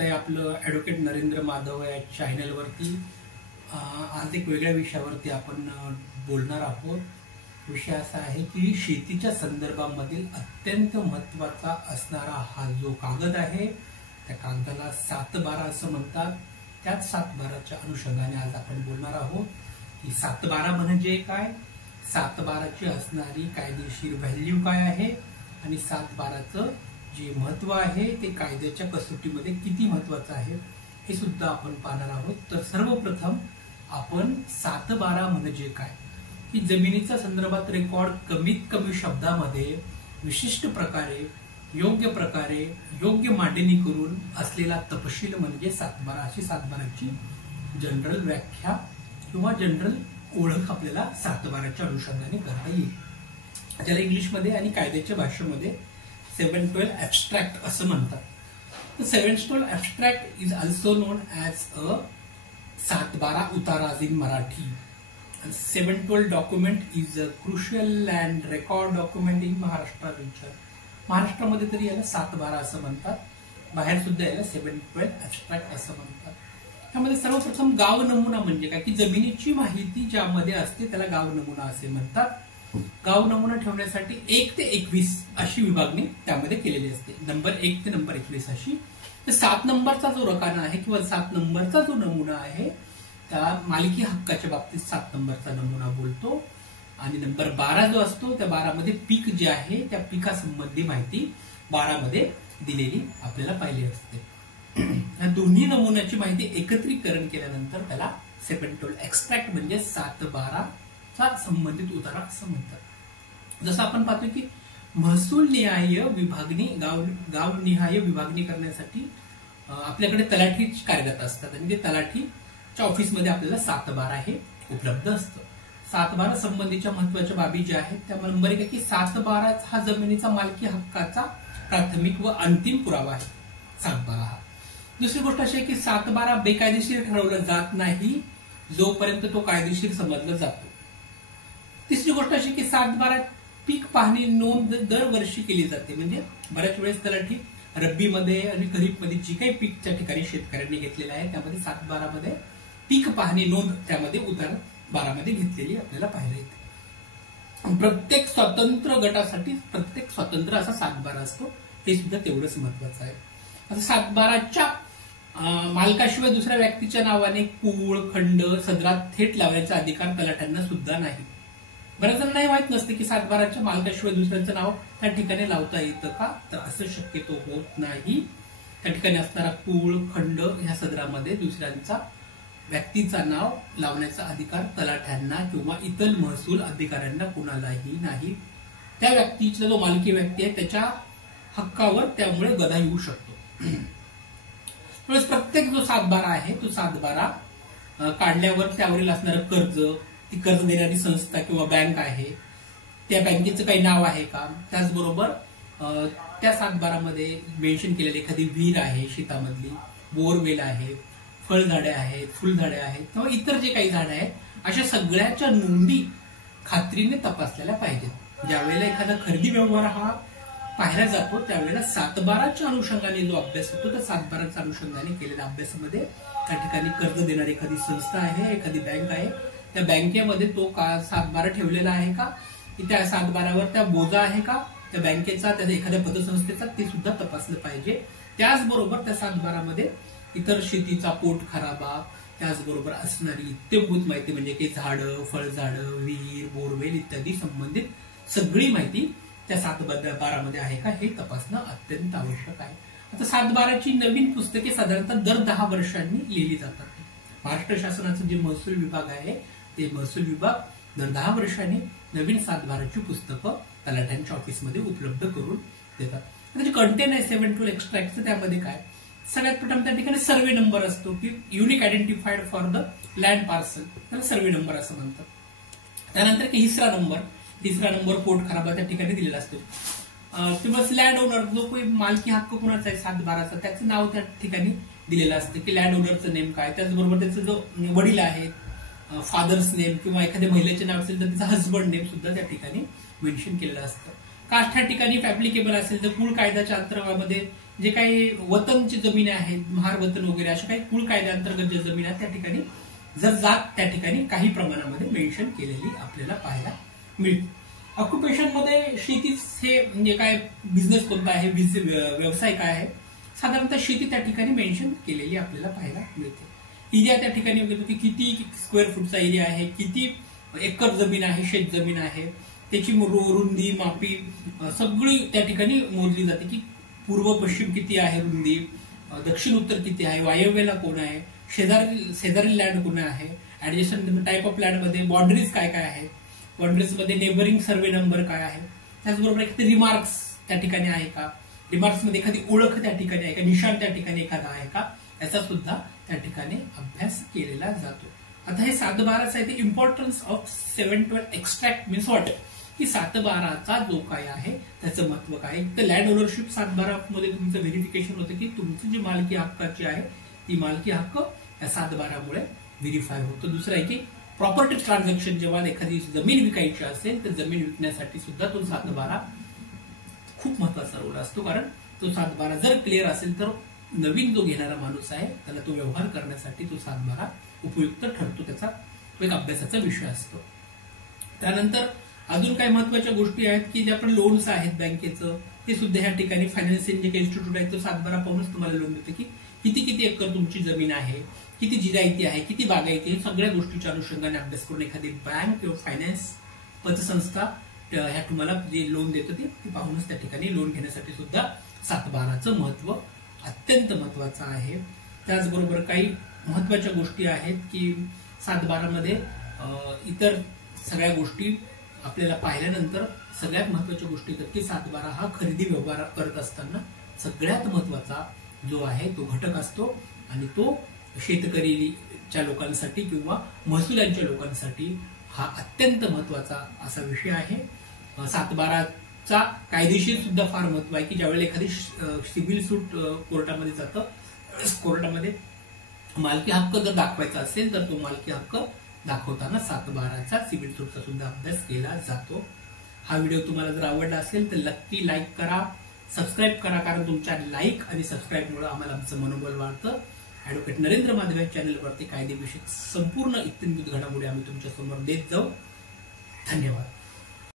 आहे आपलं ॲडव्होकेट नरेंद्र माधव या चॅनलवरती. आज एक वेगळ्या विषयावरती आपण बोलणार आहोत. विषय असा आहे की शेतीच्या संदर्भामधील अत्यंत महत्त्वाचा असणारा हा जो कागद आहे त्या कागदाला 7/12 असं म्हणतात. त्याच 7/12च्या अनुषंगाने आज आपण बोलणार आहोत की 7/12 म्हणजे काय, 7/12ची असणारी कायदेशीर व्हॅल्यू काय आहे आणि 7/12चं जे महत्व आहे ते कायद्याच्या कसोटीमध्ये किती महत्वाचं आहे हे सुद्धा आपण पाहणार आहोत. तर सर्वप्रथम आपण 7/12 म्हणजे काय, की जमिनीच्या संदर्भात रेकॉर्ड कमीत कमी शब्दामध्ये विशिष्ट प्रकारे योग्य मांडणी करून असलेला तपशील म्हणजे 7/12. अशी 7/12ची जनरल व्याख्या किंवा जनरल ओळख आपल्याला 7/12च्या अनुषंगाने करता येईल. त्याला इंग्लिशमध्ये आणि कायद्याच्या भाषेमध्ये 712 ॲब्स्ट्रॅक्ट असं म्हणतात. तर 712 abstract is also known as a 7/12 उताराज in Marathi. 712 document is a crucial and record document in Maharashtra region. महाराष्ट्रामध्ये तरी याला 7/12 असं म्हणतात, बाहेर सुद्धा याला 712 ॲब्स्ट्रॅक्ट असं म्हणतात. त्यामध्ये सर्वप्रथम गाव नमुना म्हणजे काय, की जमिनीची माहिती ज्यामध्ये असते त्याला गाव नमुना असे म्हणतात. गाव नमुना ठेवण्यासाठी 1 ते 21 अशी विभागणी त्यामध्ये केलेली असते. नंबर 1 ते नंबर 21 अशी. तर 7 नंबरचा जो रकाना आहे किंवा 7 नंबरचा जो नमुना आहे त्या मालकी हक्काच्या बाबतीत 7 नंबरचा नमुना बोलतो. आणि नंबर 12 जो असतो त्या 12 मध्ये पीक जे आहे त्या पिकासंबंधी माहिती 12 मध्ये दिलेली आपल्याला पाहिली असते. या दोन्ही नमुन्याची माहिती एकत्रीकरण केल्यानंतर त्याला 712 एक्स्ट्रॅक्ट म्हणजे 7/12चा संबंधित उतारा असं म्हणतात. जसं आपण पाहतो की महसूल निहाय विभागणी गावनिहाय विभागणी करण्यासाठी आपल्याकडे तलाठी कार्यरत असतात आणि ते तलाठीच्या ऑफिसमध्ये आपल्याला 7/12 हे उपलब्ध असतं. 7/12 संबंधीच्या महत्वाच्या बाबी ज्या आहेत त्या नंबर 1 की 7/12 हा जमिनीचा मालकी हक्काचा प्राथमिक व अंतिम पुरावा आहे. 7/12 हा. दुसरी गोष्ट अशी आहे की 7/12 बेकायदेशीर ठरवलं जात नाही जोपर्यंत तो कायदेशीर समजला जातो. तिसरी गोष्ट अशी की 7/12 पीक पाहणी नोंद दरवर्षी केली जाते. म्हणजे बऱ्याच वेळेस तलाठी रब्बीमध्ये आणि खरीपमध्ये जी काही पीक त्या ठिकाणी शेतकऱ्यांनी घेतलेलं आहे त्यामध्ये 7/12 मध्ये पीक पाहणी नोंद त्यामध्ये उतार 12 मध्ये घेतलेली आपल्याला पाहायला येते. प्रत्येक स्वतंत्र गटासाठी प्रत्येक स्वतंत्र असा 7/12 असतो, हे सुद्धा तेवढंच महत्वाचं आहे. आता 7/12च्या मालकाशिवाय दुसऱ्या व्यक्तीच्या नावाने कूळ खंड सदरात थेट लावण्याचा अधिकार तलाठ्यांना सुद्धा नाही. बऱ्याच जणांना माहित नसते की 7/12च्या मालकाशिवाय दुसऱ्यांचं नाव त्या ठिकाणी लावता येतं का, तर असं शक्यतो होत नाही. त्या ठिकाणी असणारा कूळ खंड ह्या सदरामध्ये दुसऱ्यांचा व्यक्तीचा नाव लावण्याचा अधिकार तलाठ्यांना किंवा इतर महसूल अधिकाऱ्यांना कुणालाही नाही. त्या व्यक्तीचा जो मालकी व्यक्ती आहे त्याच्या हक्कावर त्यामुळे गदा येऊ शकतो. प्रत्येक जो 7/12 आहे तो 7/12 काढल्यावर त्यावरील असणारं कर्ज, ती कर्ज देणारी संस्था किंवा बँक आहे त्या बँकेचं काही नाव आहे का, त्याचबरोबर त्या 7/12 मध्ये मेन्शन केलेली एखादी विहीर आहे शेतामधली, बोरवेल आहे, फळझाडे आहेत, फुलझाडे आहेत किंवा इतर जे काही झाडे आहेत अशा सगळ्याच्या नोंदी खात्रीने तपासलेल्या पाहिजेत. ज्यावेळेला एखादा खरेदी व्यवहार हा पाहिला जातो त्यावेळेला 7/12च्या अनुषंगाने जो अभ्यास होतो त्या 7/12च्या अनुषंगाने केलेल्या अभ्यासामध्ये त्या ठिकाणी कर्ज देणारी एखादी संस्था आहे, एखादी बँक आहे, त्या बँकेमध्ये तो 7/12 ठेवलेला आहे का, की त्या 7/12वर त्या बोजा आहे का त्या बँकेचा, त्या एखाद्या पतसंस्थेचा, ते सुद्धा तपासलं पाहिजे. त्याचबरोबर त्या 7/12 मध्ये इतर शेतीचा पोट खराबा त्याचबरोबर असणारी इत्यंभूत माहिती म्हणजे की झाडं, फळझाडं, विहीर, बोरवेल इत्यादी संबंधित सगळी माहिती त्या 7/12 मध्ये आहे का हे तपासणं अत्यंत आवश्यक आहे. आता 7/12ची नवीन पुस्तके साधारणतः दर 10 वर्षांनी लिहिली जातात. महाराष्ट्र शासनाचं जे महसूल विभाग आहे ते महसूल विभाग दर 10 वर्षांनी नवीन 7/12ची पुस्तकं तलाठ्यांच्या ऑफिसमध्ये उपलब्ध करून देतात. त्याचे कंटेन आहे 712 एक्स्ट्रॅक्टचं. त्यामध्ये काय, सगळ्यात प्रथम त्या ठिकाणी सर्वे नंबर असतो की unique identified for the land parcel, त्याला सर्वे नंबर असं म्हणतात. त्यानंतर की हिस्सा नंबर पोट खराबा त्या ठिकाणी दिलेला असतो. किंवा लँड ओनर जो काही मालकी हक्क कुणाचा आहे 7/12चा त्याचं नाव त्या ठिकाणी दिलेलं असतं की लँड ओनरचं नेम काय, त्याचबरोबर त्याचं जो वडील आहे फादर्स नेम किंवा एखाद्या महिलेचे नाव असेल तर त्याचा हजबंड नेम सुद्धा त्या ठिकाणी मेन्शन केलेलं असतं. कास्ट ह्या ठिकाणी ऍप्लिकेबल असेल तर कुळ कायद्याच्या अंतर्गत जे काही वतनची जमीन आहेत, महार वतन वगैरे अशा काही कुळ कायद्याअंतर्गत ज्या जमीन आहेत त्या ठिकाणी जर जात त्या ठिकाणी काही प्रमाणामध्ये मेन्शन केलेली आपल्याला पाहायला मिळते. ऑक्युपेशन मध्ये शेतीच हे म्हणजे काय, बिझनेस कोणता आहे, व्यवसाय काय आहे, साधारणतः शेती त्या ठिकाणी मेन्शन केलेली आपल्याला पाहायला मिळते. एरिया त्या ठिकाणी बघतो की किती स्क्वेअर फूटचा एरिया आहे, किती एकर जमीन आहे, शेत जमीन आहे, त्याची रुंदी मापी सगळी त्या ठिकाणी मोजली जाते की पूर्व पश्चिम किती आहे रुंदी, दक्षिण उत्तर किती आहे, वायव्येला कोण आहे, शेजारी लँड कोण आहे, ऍडजस्टंट टाईप ऑफ लँड मध्ये बाउंड्रीज काय काय आहेत, बाउंड्रीज मध्ये नेबरिंग सर्वे नंबर काय आहे, त्याचबरोबर एखादी रिमार्क्स त्या ठिकाणी आहे का, रिमार्क्स मध्ये एखादी ओळख त्या ठिकाणी आहे का, निशाण त्या ठिकाणी एखादा आहे का, याचा सुद्धा त्या ठिकाणी अभ्यास केलेला जातो. आता हे 7/12 आहे ते importance of 7/12 extract means what, की 7/12चा जो काय आहे त्याचं महत्व काय. तर लँड ओनरशिप 7/12 मध्ये तुमचं व्हेरिफिकेशन होतं की तुमची जी मालकी हक्काची आहे ती मालकी हक्क या 7/12 मुळे व्हेरीफाय होतो. दुसरं आहे की प्रॉपर्टी ट्रान्झॅक्शन, जेव्हा एखादी जमीन विकायची असेल तर जमीन विकण्यासाठी सुद्धा तो 7/12 खूप महत्वाचा रोल असतो, कारण तो 7/12 जर क्लिअर असेल तर नवीन जो घेणारा माणूस आहे त्याला तो व्यवहार करण्यासाठी तो 7/12 उपयुक्त ठरतो. त्याचा तो एक अभ्यासाचा विषय असतो. त्यानंतर अजून काही महत्वाच्या गोष्टी आहेत की जे आपण लोन्स आहेत बँकेचं, ते सुद्धा ह्या ठिकाणी फायनान्सिंग जे काही इन्स्टिट्यूट आहे तो 7/12 पाहूनच तुम्हाला लोन देते की किती एकर तुमची जमीन आहे, किती जिरायती आहे, किती बागायती आहे, सगळ्या गोष्टीच्या अनुषंगाने अभ्यास करून एखादी बँक किंवा फायनान्स पतसंस्था ह्या तुम्हाला जे लोन देतं ते पाहूनच त्या ठिकाणी लोन घेण्यासाठी सुद्धा 7/12चं महत्व अत्यंत महत्वाचं आहे. त्याचबरोबर काही महत्वाच्या गोष्टी आहेत की 7/12 मध्ये इतर सगळ्या गोष्टी आपल्याला पाहिल्यानंतर सगळ्यात महत्वाच्या गोष्टी येतात की 7/12 हा खरेदी व्यवहार करत असताना सगळ्यात महत्वाचा जो आहे तो घटक असतो आणि तो शेतकरीच्या लोकांसाठी किंवा महसुलांच्या लोकांसाठी हा अत्यंत महत्वाचा असा विषय आहे. 7/12चा कायदेशीर सुद्धा फार महत्व आहे की ज्यावेळेला एखादी सिव्हिल सूट कोर्टामध्ये जातं, कोर्टामध्ये मालकी हक्क जर दाखवायचा असेल तर तो मालकी हक्क दाखवताना 7/12चा सिव्हिल सूटचा सुद्धा अभ्यास केला जातो. हा व्हिडिओ तुम्हाला जर आवडला असेल तर नक्की लाईक करा, सबस्क्राईब करा, कारण तुमच्या लाईक आणि सबस्क्राईबमुळे आम्हाला आमचं मनोबल वाढतं. ऍडव्होकेट नरेंद्र माधव या चॅनलवरती कायदेविषयक संपूर्ण इत्यादी घडामोडी आम्ही तुमच्या समोर देत जाऊ. धन्यवाद.